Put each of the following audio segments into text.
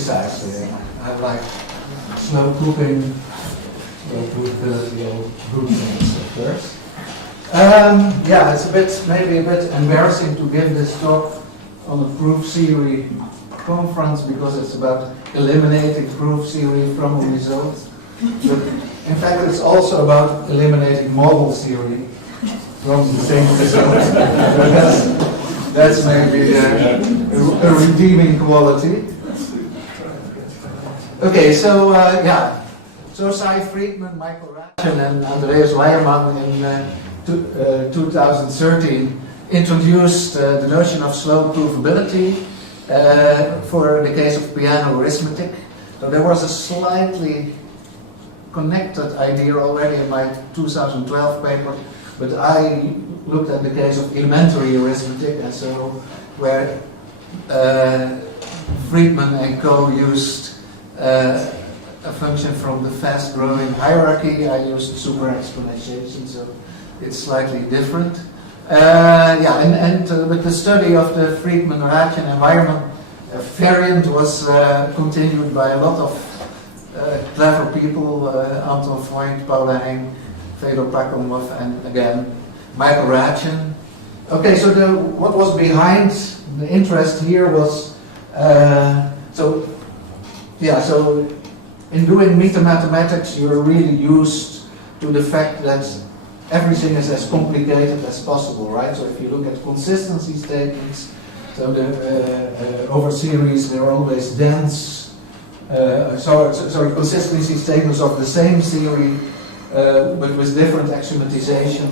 precisely. I like slow cooking, slow provability of good things at first. Yeah, it's maybe a bit embarrassing to give this talk on a proof theory conference because it's about eliminating proof theory from a result. But in fact, it's also about eliminating model theory from the same result. That's maybe a redeeming quality. Okay, so yeah, so Cy Friedman, Michael Ratchen, and Andreas Weiermann in 2013 introduced the notion of slow provability for the case of piano arithmetic. So there was a slightly connected idea already in my 2012 paper, but I looked at the case of elementary arithmetic, and so where Friedman and co. used a function from the fast-growing hierarchy. I used super exponentiation, so it's slightly different. Yeah, with the study of the Friedman-Ratchen environment, variant was continued by a lot of clever people, Anton Freund, Paul Heyting, Fedor Pakhomov, and again, Michael Ratchen. Okay, so what was behind the interest here was, so in doing mathematics, you're really used to the fact that everything is as complicated as possible, right? So if you look at consistency statements, so over series, they're always dense. Sorry, consistency statements of the same theory, but with different axiomatization,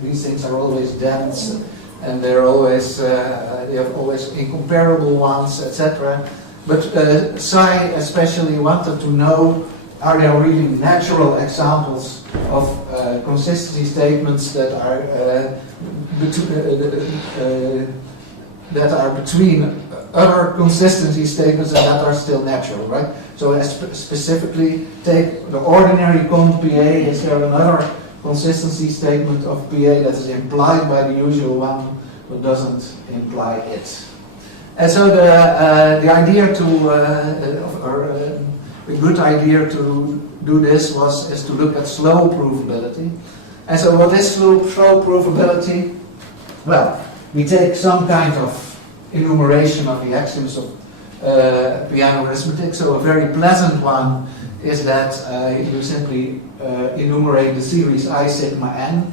these things are always dense, and they have always incomparable ones, etc. But Cy especially wanted to know, are there really natural examples of consistency statements that are between other consistency statements and that are still natural, right? So specifically, take the ordinary conp PA. Is there another consistency statement of PA that is implied by the usual one but doesn't imply it? And so the idea a good idea to do this is to look at slow provability. And so what is slow provability? Well, we take some kind of enumeration of the axioms of piano arithmetic. So a very pleasant one is that you simply enumerate the series I sigma n.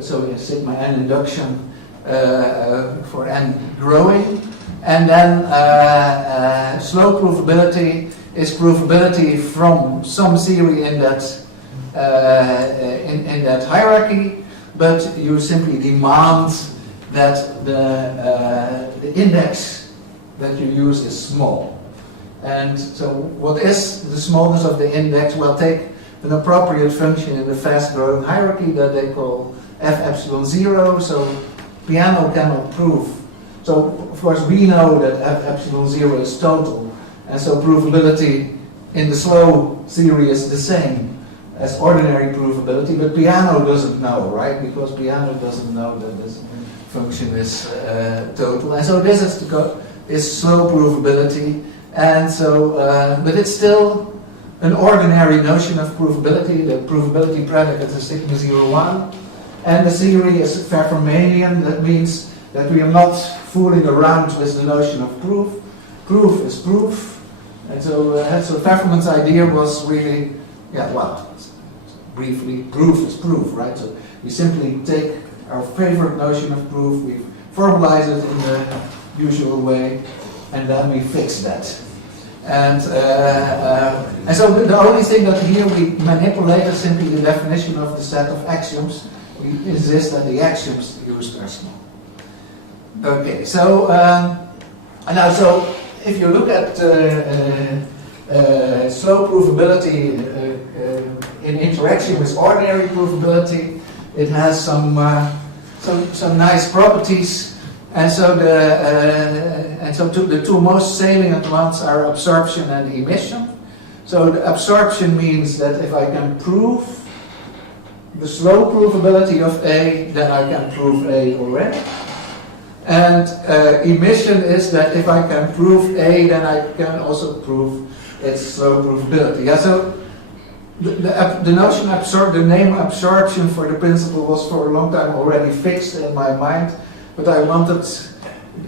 So sigma n induction for n growing. And then slow provability is provability from some theory in that in that hierarchy, but you simply demand that the index that you use is small. And so what is the smallness of the index? Well, take an appropriate function in the fast-growing hierarchy that they call f epsilon 0. So piano cannot prove. So of course we know that f epsilon 0 is total, and so provability in the slow theory is the same as ordinary provability, but piano doesn't know, right? Because piano doesn't know that this function is total, and so this is slow provability, and so but it's still an ordinary notion of provability. The provability predicate is sigma 0, 1, and the theory is Pfeffermanian. That means that we are not fooling around with the notion of proof. Proof is proof, and so Pfefferman's idea was really, briefly, proof is proof, right? So we simply take our favorite notion of proof, we formalize it in the usual way, and then we fix that. And so the only thing that here we manipulate is simply the definition of the set of axioms. We insist that the axioms used are small. Okay, so now, so if you look at slow provability in interaction with ordinary provability, it has some nice properties, and so the two most salient ones are absorption and emission. So the absorption means that if I can prove the slow provability of A, then I can prove A already. And emission is that if I can prove A, then I can also prove its slow provability. Yeah, so the notion the name absorption for the principle was for a long time already fixed in my mind, but I wanted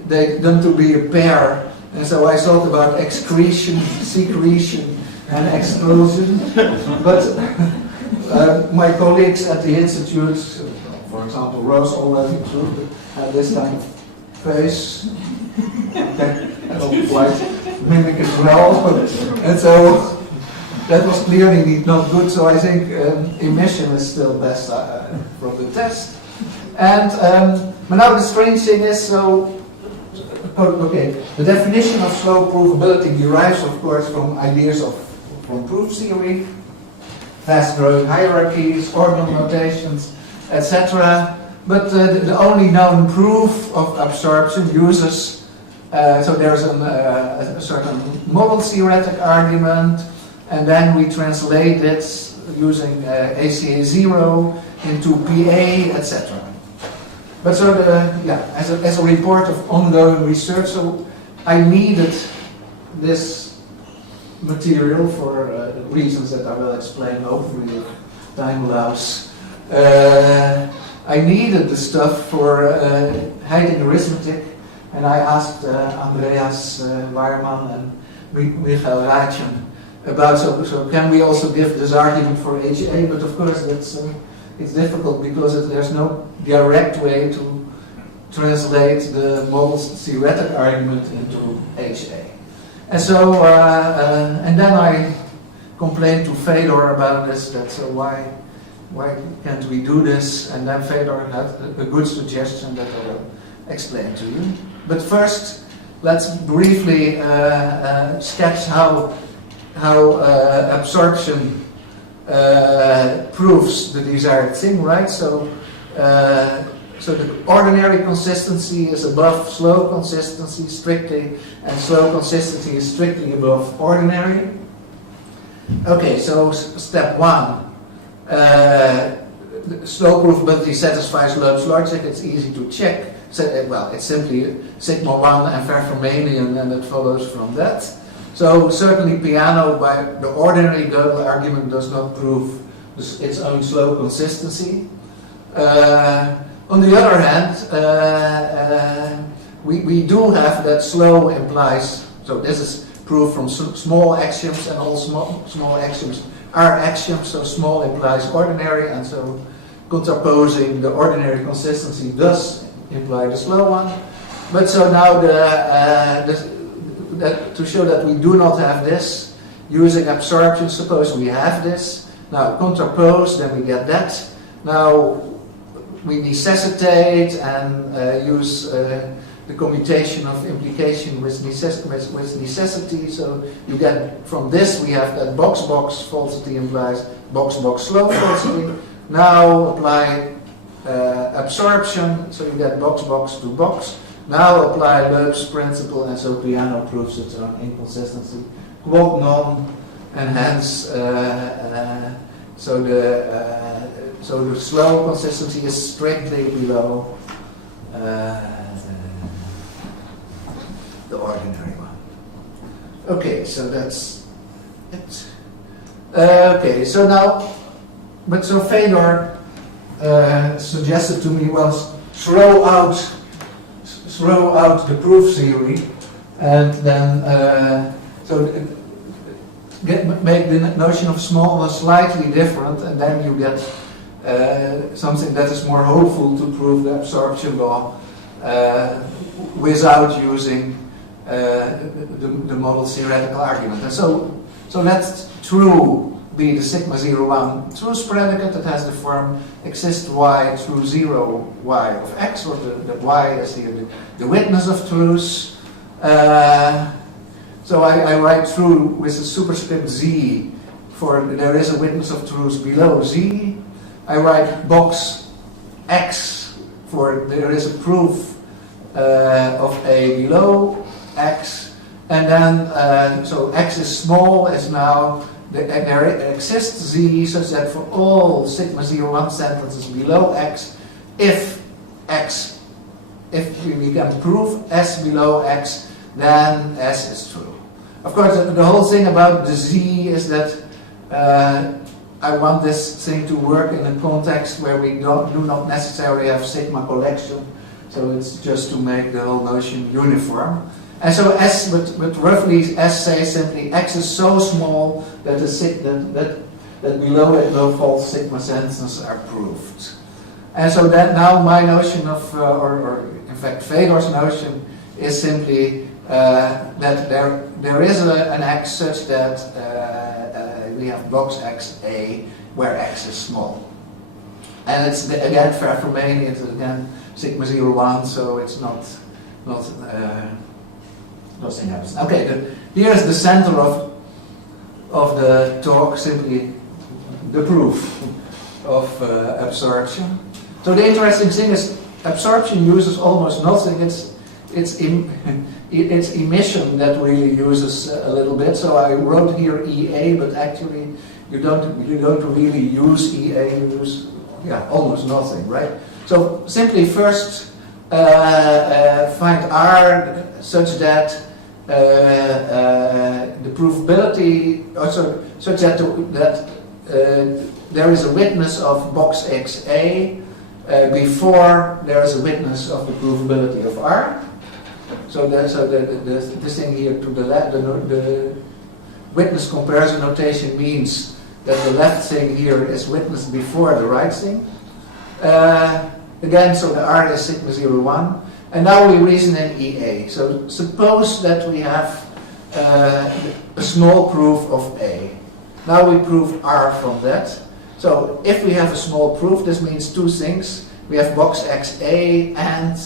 them to be a pair, and so I thought about excretion, secretion, and explosion. But my colleagues at the institute, for example, Rose already proved it, had this kind of face. I don't quite mimic it well, and so that was clearly not good. So I think emission is still best from the test. And but now the strange thing is, so okay, the definition of slow provability derives, of course, from ideas from proof theory, fast-growing hierarchies, ordinal notations, etc. But the only known proof of absorption uses, so there's a certain model theoretic argument, and then we translate it using ACA 0 into PA, etc. But so as a report of ongoing research, so I needed this material for reasons that I will explain, hopefully, if time allows. I needed the stuff for Heyting Arithmetic, and I asked Andreas Weiermann and Michael Raatjen about, so can we also give this argument for HA, but of course that's it's difficult because there's no direct way to translate the model's theoretic argument into HA. And so, and then I complained to Fedor about this, that so why can't we do this? And then Fedor had a good suggestion that I will explain to you. But first, let's briefly sketch how absorption proves the desired thing, right? So, so the ordinary consistency is above slow consistency strictly, and slow consistency is strictly above ordinary. Okay, so step one. Slow provability satisfies Loeb's logic. It's easy to check. So, well, it's simply sigma 1 and Verfurmanian, and it follows from that. So certainly Peano, by the ordinary Gödel argument, does not prove its own slow consistency. On the other hand, we do have that slow implies, so this is proof from small axioms, and all small axioms are axioms, so small implies ordinary, and so contraposing the ordinary consistency does imply the slow one. But so now to show that we do not have this, using absorption, suppose we have this. Now contrapose, then we get that. Now we necessitate and use the commutation of implication with necessity. So you get from this, we have that box-box falsity implies box-box slow falsity. Now apply absorption, so you get box-box to box. Now apply Loeb's principle, and so Peano proves its own inconsistency. Quod non, and hence, so the slow consistency is strictly below the ordinary one. Okay, so that's it. Okay, so now, but so Fedor suggested to me, well, throw out the proof theory, and then make the notion of small slightly different, and then you get something that is more hopeful to prove the absorption law without using the model theoretical argument. And so let true be the sigma 0, 1 truth predicate that has the form exist y true 0 y of x, or the y is here the witness of truth. So I write true with a superscript z, for there is a witness of truth below z. I write box x, for there is a proof of a below x, and then so x is small is now there exists z such that for all sigma 0, 1 sentences below x, if x if we can prove S below X, then S is true. Of course, the whole thing about the Z is that I want this thing to work in a context where we do not necessarily have sigma collection, so it's just to make the whole notion uniform. And so S, but roughly S says simply X is so small that that below it no false sigma sentences are proved. And so that now my notion of, or in fact Fedor's notion, is simply that there is an X such that we have box X A where X is small. And it's again Vermeer, it's again sigma 0, 1, so it's not nothing happens. Okay, here's the center of the talk, simply the proof of absorption. So the interesting thing is absorption uses almost nothing. It's emission that really uses a little bit. So I wrote here EA, but actually you don't really use EA. You use almost nothing, right? So simply first find R such that the provability also such that there is a witness of box XA before there is a witness of the provability of R. So this thing here to the left, the witness comparison notation means that the left thing here is witnessed before the right thing. Again, so the R is sigma 0, 1. And now we reason in EA. So suppose that we have a small proof of A. Now we prove R from that. So if we have a small proof, this means two things. We have box XA and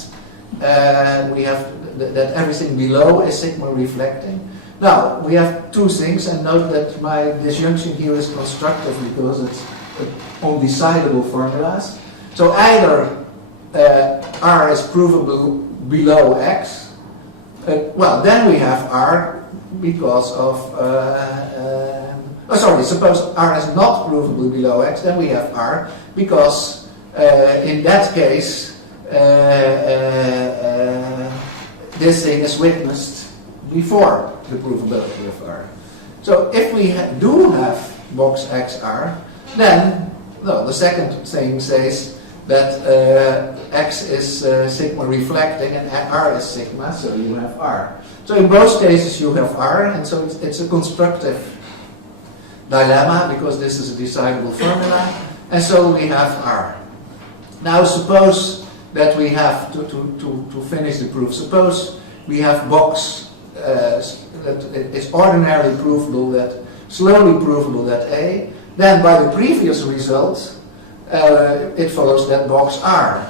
we have that everything below is sigma reflecting. Now we have two things, and note that my disjunction here is constructive because it's undecidable formulas. So either R is provable below X, well then we have R because of, suppose R is not provable below X, then we have R because in that case this thing is witnessed before the provability of R. So if we do have box XR, then the second thing says that X is sigma reflecting and R is sigma, so you have R. So in both cases you have R, and so it's a constructive dilemma because this is a decidable formula, and so we have R. Now suppose that we have, to finish the proof, suppose we have box that it's ordinarily provable, that slowly provable that A, then by the previous result it follows that box R.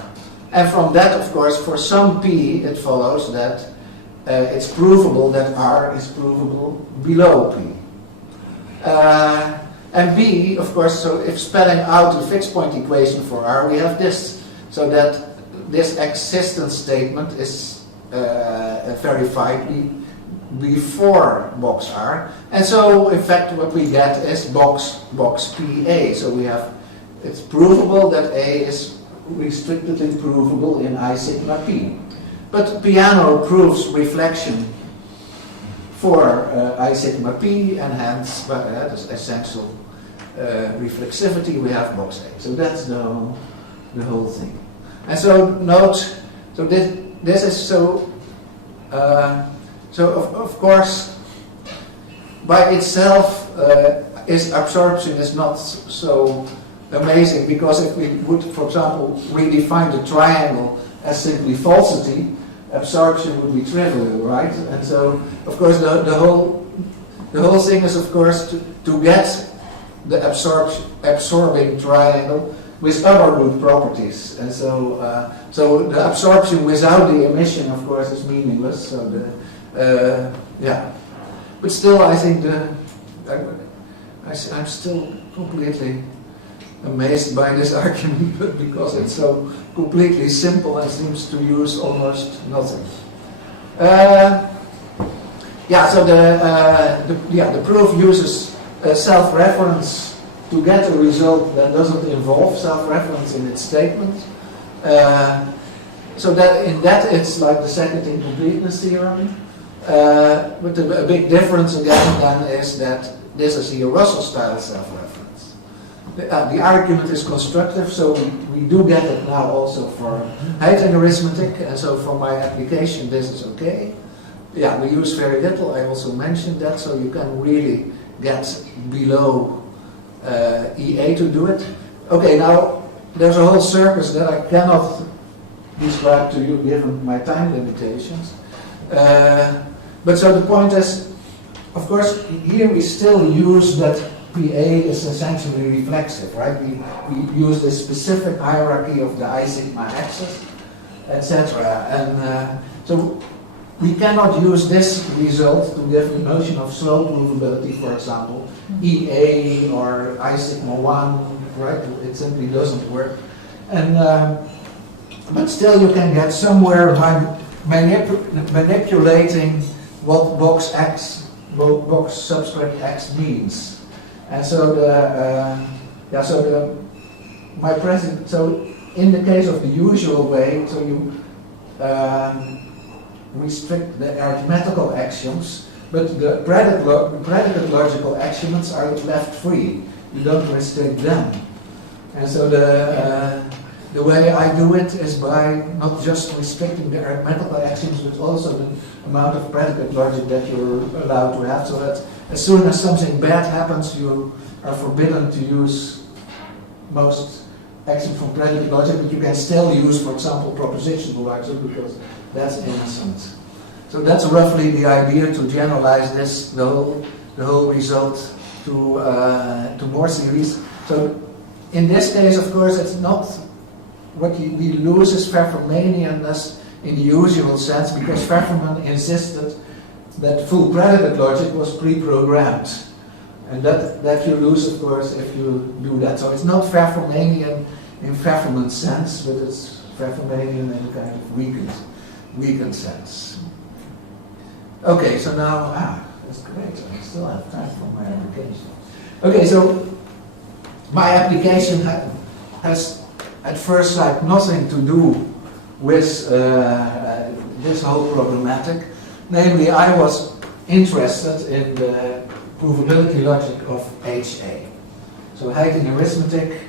And from that, of course, for some P, it follows that it's provable that R is provable below P. And B, of course, so if spelling out the fixed point equation for R, we have this. So that this existence statement is verified before box R. And so, in fact, what we get is box PA. So we have, it's provable that A is restrictedly provable in I sigma P. But Peano proves reflection for I sigma P, and hence, this essential reflexivity, we have box A. So that's the whole thing. And so note, so this is so, of course, by itself, absorption is not so amazing, because if we would, for example, redefine the triangle as simply falsity, absorption would be trivial, right? And so, of course, the whole thing is, of course, to get the absorbing triangle with other good properties, and so the absorption without the emission, of course, is meaningless. So but still, I think I'm still completely amazed by this argument because it's so completely simple and seems to use almost nothing. So the proof uses self-reference to get a result that doesn't involve self-reference in its statement. so that in that it's like the second incompleteness theorem. But a big difference again then is that this is here Russell-style self-reference. The argument is constructive, so we do get it now also for Heyting Arithmetic, and so for my application this is okay. Yeah, we use very little, I also mentioned that, so you can really get below EA to do it. Okay, now there's a whole circus that I cannot describe to you given my time limitations. But so the point is, of course, here we still use that PA is essentially reflexive, right? We use this specific hierarchy of the I sigma axis, etc. And so we cannot use this result to give the notion of slow provability, for example, EA or I sigma 1, right? It simply doesn't work. And but still you can get somewhere by manipulating what box X, box subscript X means. And so so in the case of the usual way, so you restrict the arithmetical axioms, but the predicate logical axioms are left free. You don't restrict them. And so the way I do it is by not just restricting the arithmetical axioms, but also the amount of predicate logic that you're allowed to have, so that as soon as something bad happens, you are forbidden to use most axioms from predicate logic, but you can still use, for example, propositional logic, because that's innocent. So that's roughly the idea, to generalize this, the whole result to more series. So in this case, of course, it's not what we lose is Pfeffermanianness in the usual sense, because Pfefferman insisted that full predicate logic was pre-programmed. And that you lose, of course, if you do that. So it's not Pfeffermanian in Pfefferman's sense, but it's Pfeffermanian in kind of weakened sense. Okay, so now, that's great. I still have time for my application. Okay, so my application has at first sight nothing to do with this whole problematic. Namely, I was interested in the provability logic of HA. So Heyting Arithmetic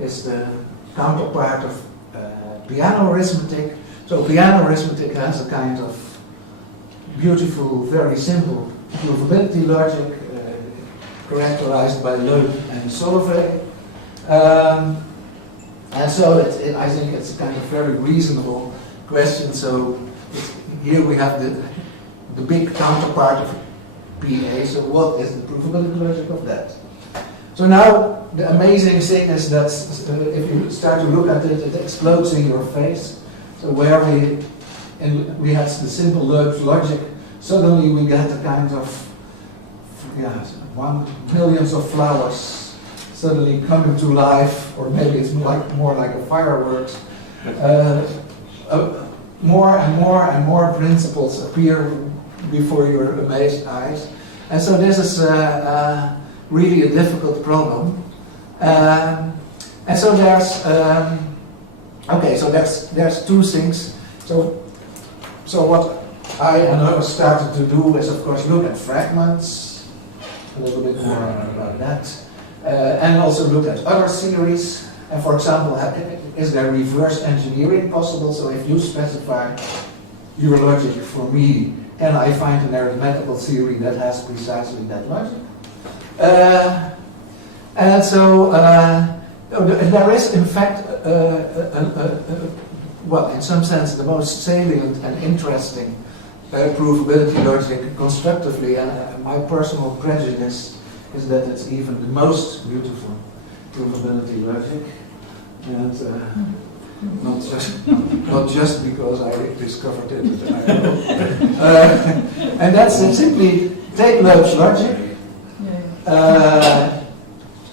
is the counterpart of piano arithmetic. So piano arithmetic has a kind of beautiful, very simple provability logic characterized by Loeb and Solovay. And so I think it's a kind of very reasonable question. So here we have the big counterpart of PA. So what is the provability logic of that? So now the amazing thing is that if you start to look at it, it explodes in your face. So where we had the simple Loeb's logic, suddenly we get a kind of millions of flowers suddenly coming to life, or maybe it's more like a fireworks. More and more principles appear before your amazed eyes, and so this is really a difficult problem. And so there's there's two things. So what I and others started to do is, of course, look at fragments, a little bit more about that, and also look at other theories. And for example, is there reverse engineering possible? So if you specify your logic for me, can I find an arithmetical theory that has precisely that logic? And so there is, in fact, well, in some sense, the most salient and interesting provability logic constructively, and my personal prejudice is that it's even the most beautiful provability logic, and not just because I discovered it, but I know. And that's simply take Loeb's logic,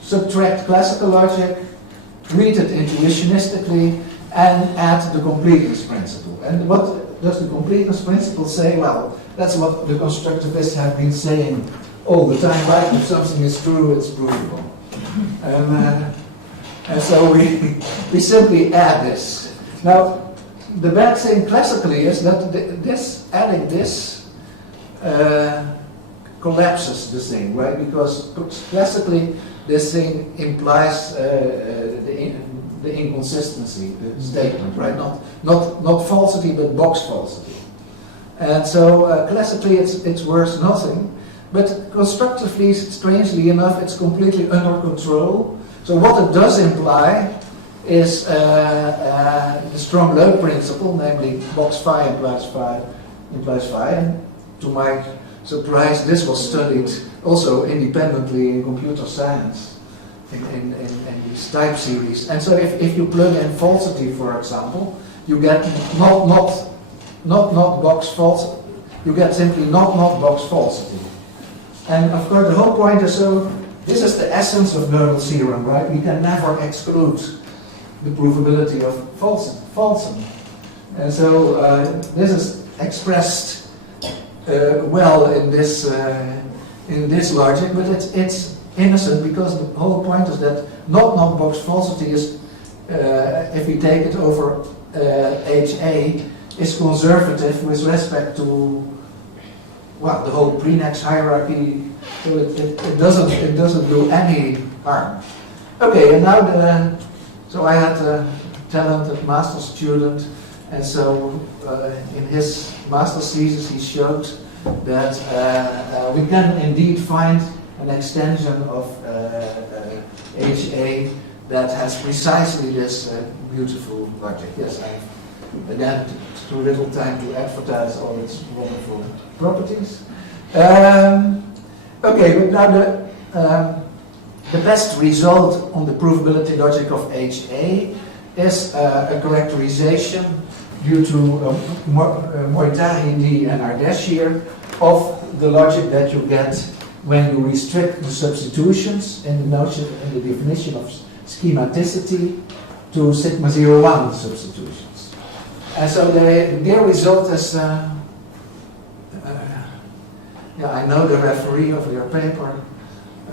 subtract classical logic, treat it intuitionistically, and add the completeness principle. And what does the completeness principle say? Well, that's what the constructivists have been saying all the time, right? If something is true, it's provable. And so we simply add this. Now, the bad thing classically is that adding this collapses the thing, right? Because classically this thing implies the inconsistency, the statement, right? Not falsity, but box falsity. And so classically it's worth nothing, but constructively, strangely enough, it's completely under control. So what it does imply is the strong load principle, namely box phi implies phi. And to my surprise, this was studied also independently in computer science in these type series. And so if you plug in falsity, for example, you get not box falsity. You get simply not box falsity. And of course, the whole point is, so this is the essence of Gödel's theorem, right? We can never exclude the provability of falsum. And so this is expressed well in this logic, but it's innocent because the whole point is that not box falsity is, if we take it over HA, is conservative with respect to, well, the whole prenex hierarchy. So it doesn't do any harm. Okay, and now so I had a talented master's student, and so in his master's thesis he showed that we can indeed find an extension of HA that has precisely this beautiful logic. Yes, I've again too little time to advertise all its wonderful properties. Okay, but now the best result on the provability logic of HA is a characterization due to Moitahidi and Ardeshier of the logic that you get when you restrict the substitutions in the notion, in the definition of schematicity to sigma 01 substitutions. And so their result is, yeah, I know the referee of their paper,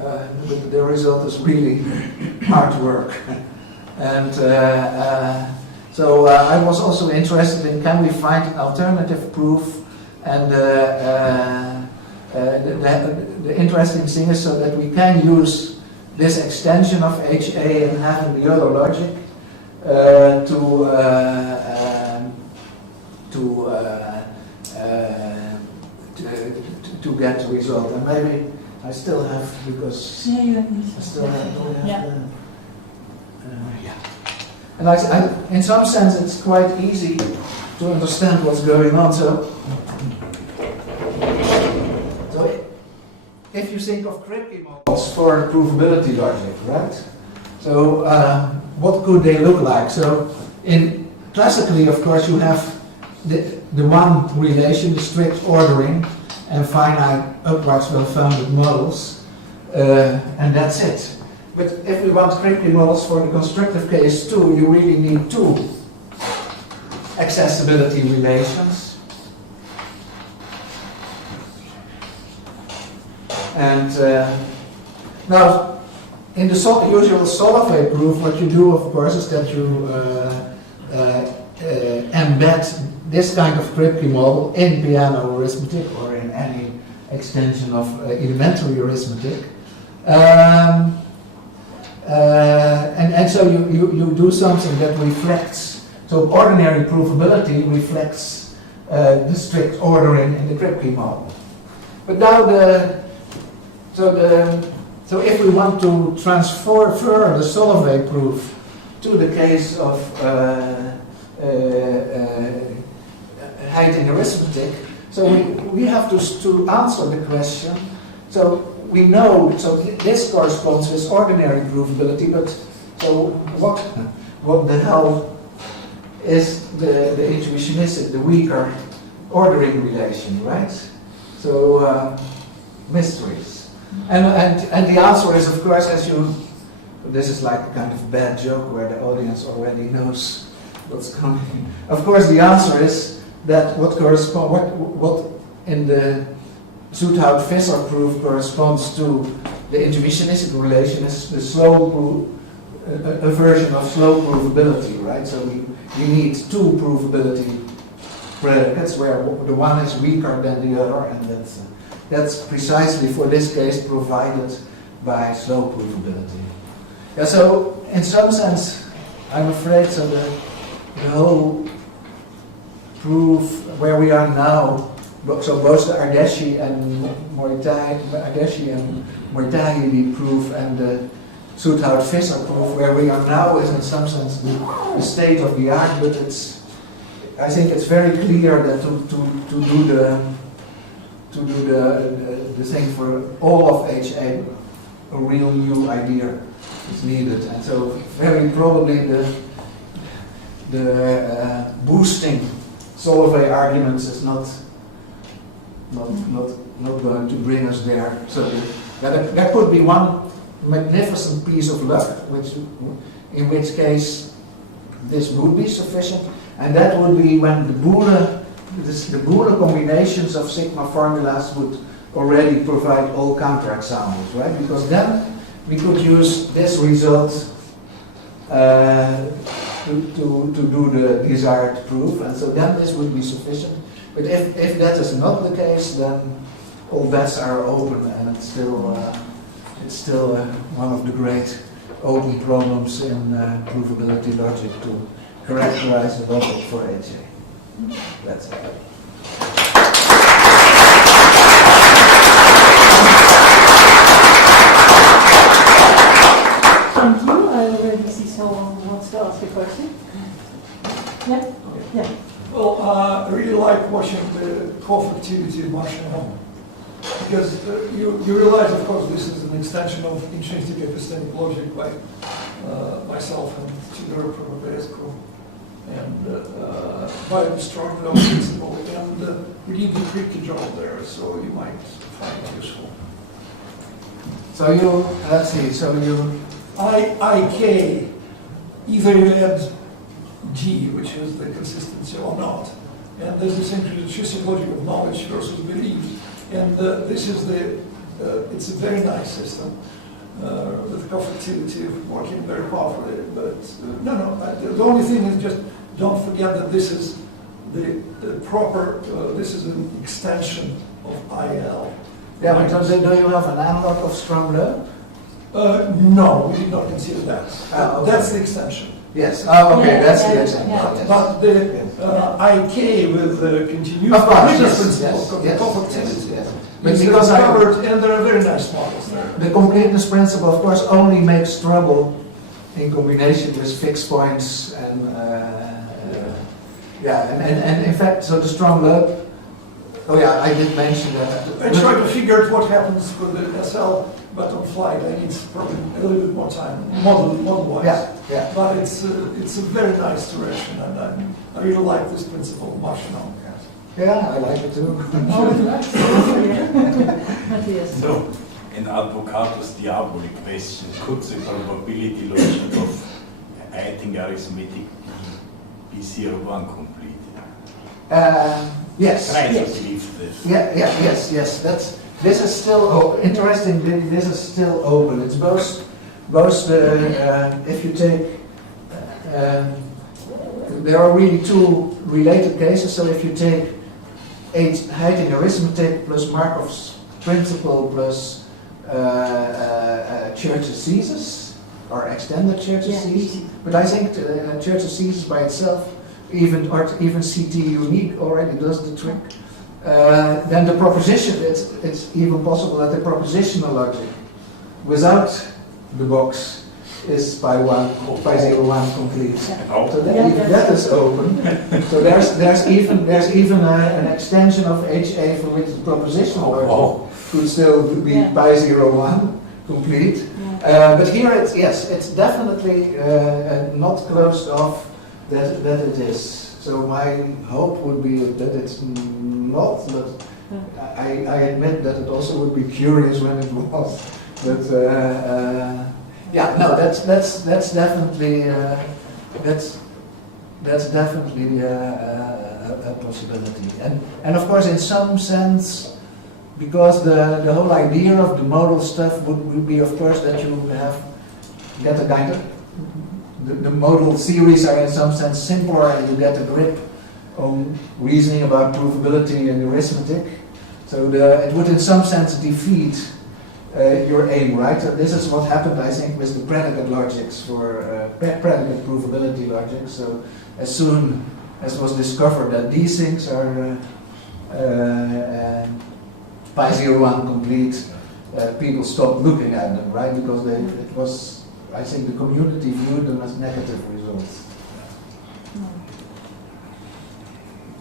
but the result is really hard work. And so I was also interested in, can we find alternative proof? And the interesting thing is so that we can use this extension of HA and having the other logic to get the result. And maybe I still have, because yeah, you have I still have, yeah. Yeah. And in some sense it's quite easy to understand what's going on. So if you think of Kripke models for provability logic, right? So what could they look like? So classically, of course, you have the one relation, the strict ordering, and finite upwards well-founded models, and that's it. But if we want Kripke models for the constructive case too, you really need two accessibility relations. And now, in the usual Solovay proof, what you do, of course, is that you embed this kind of Kripke model in piano arithmetic or in any extension of elementary arithmetic. And so you do something that reflects, so ordinary provability reflects the strict ordering in the Kripke model. But now so if we want to transfer the Solovay proof to the case of Heyting Arithmetic, so we have to answer the question. So we know, so this corresponds with ordinary provability, but so what the hell is the intuitionistic, the weaker ordering relation, right? So mysteries. And the answer is, of course, this is like a kind of bad joke where the audience already knows what's coming. Of course, the answer is that what in the Zoethout-Visser proof corresponds to the intuitionistic relation is the slow a version of slow provability, right? So you need two provability predicates where the one is weaker than the other, and that's precisely for this case provided by slow provability. Yeah, so in some sense, I'm afraid so the whole proof where we are now, so both the Ardèche and Moitayi proof and the Zoethout-Visser proof, where we are now is in some sense the state of the art, but I think it's very clear that to do the thing for all of HA, a real new idea is needed, and so very probably the boosting Solvay arguments is not going to bring us there. So that could be one magnificent piece of luck, in which case this would be sufficient, and that would be when the Boole combinations of sigma formulas would already provide all counterexamples, right? Because then we could use this result to do the desired proof, and so then this would be sufficient. But if that is not the case, then all bets are open, and it's still one of the great open problems in provability logic to characterize the logic for HA. That's it. Thank you. I already see someone who wants to ask a question. Yeah? Yeah. Well, I really like watching the co-activity of Marshall, because you realize, of course, this is an extension of intrinsic epistemic logic by myself and Fedor Pakhomov, and by the strong law principle, and we did the tricky job there, so you might find it useful. So let's see, IK, either you add G, which is the consistency or not, and there's this intrinsic logic of knowledge versus belief, and this is it's a very nice system with coeffective working very powerfully, but the only thing is just don't forget that this is the proper, this is an extension of IL. yeah, but do you have an analog of Strong-Leu? No, we did not consider that. Okay. That's the extension. Yes. Oh, okay. Yeah, that's yeah, the example. yeah. Yes. But the IK with the continuous Of course, yes, principle, yes, coeffectivity, yes. But because covered, and there are very nice models there. The completeness principle, of course, only makes trouble in combination with fixed points and and in fact, so the Strong-Leu. Oh yeah, I did mention that. I tried to figure out what happens with the SL, but on flight I need probably a little bit more time, model-wise. Yeah. But it's a very nice direction, and I really like this principle, Marshall. Yeah, I like it too. Matthias. So, an advocatus diaboli question: could the probability logic of Heyting Arithmetic be 0-1 complete? Yes. Try to believe this. Yes. This is still interesting. This is still open. It's both the if you take. There are really two related cases. So if you take Heyting Arithmetic plus Markov's principle plus Church's thesis, or extended Church's thesis, but I think Church's thesis by itself, even CT unique already does the trick. Then the proposition, it's even possible that the propositional logic without the box is by 0-1 complete. So that is open. So there's even an extension of HA for which the propositional logic could still be by 0-1 complete. But here it's definitely not closed off that it is. So my hope would be that it's not, but I admit that it also would be curious when it was. But that's definitely a possibility. And of course, in some sense, because the whole idea of the modal stuff would be, of course, that you get a kind of the modal theories are in some sense simpler, and you get a grip on reasoning about provability and arithmetic. So it would in some sense defeat your aim, right? So this is what happened, I think, with the predicate logics for predicate provability logic. So as soon as was discovered that these things are pi 0 1 complete, people stopped looking at them, right? Because it was, I think, the community viewed them as negative results.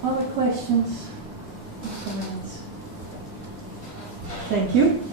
Other questions? Comments? Thank you.